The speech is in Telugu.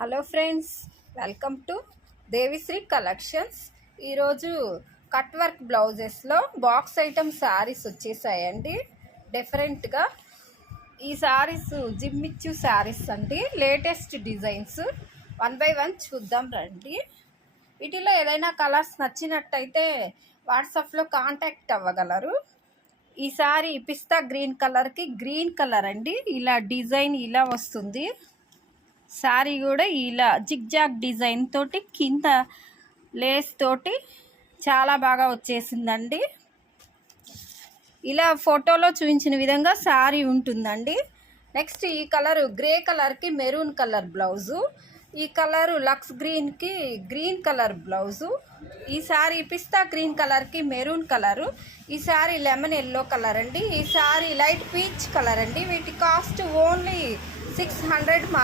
Hello friends, welcome to Devishri collections. ఈరోజు కట్ వర్క్ బ్లౌజెస్లో బాక్స్ ఐటమ్ శారీస్ వచ్చేసాయండి. డిఫరెంట్గా ఈ శారీస్ జిమ్మిచ్చు శారీస్ అండి. లేటెస్ట్ డిజైన్స్ 1 by 1 చూద్దాం రండి. వీటిలో ఏదైనా కలర్స్ నచ్చినట్టయితే వాట్సాప్లో కాంటాక్ట్ అవ్వగలరు. ఈ సారీ పిస్తా గ్రీన్ కలర్కి గ్రీన్ కలర్ అండి. ఇలా డిజైన్ ఇలా వస్తుంది. శారీ కూడా ఇలా జిగ్జాగ్ డిజైన్ తోటి కింద లేస్ తోటి చాలా బాగా వచ్చేసిందండి. ఇలా ఫోటోలో చూపించిన విధంగా శారీ ఉంటుందండి. నెక్స్ట్ ఈ కలరు గ్రే కలర్కి మెరూన్ కలర్ బ్లౌజు. ఈ కలరు లక్స్ గ్రీన్కి గ్రీన్ కలర్ బ్లౌజు. ఈ శారీ పిస్తా గ్రీన్ కలర్కి మెరూన్ కలరు. ఈ శారీ లెమన్ ఎల్లో కలర్ అండి. ఈ శారీ లైట్ పీచ్ కలర్ అండి. వీటి కాస్ట్ ఓన్లీ 600 మాత్రమే.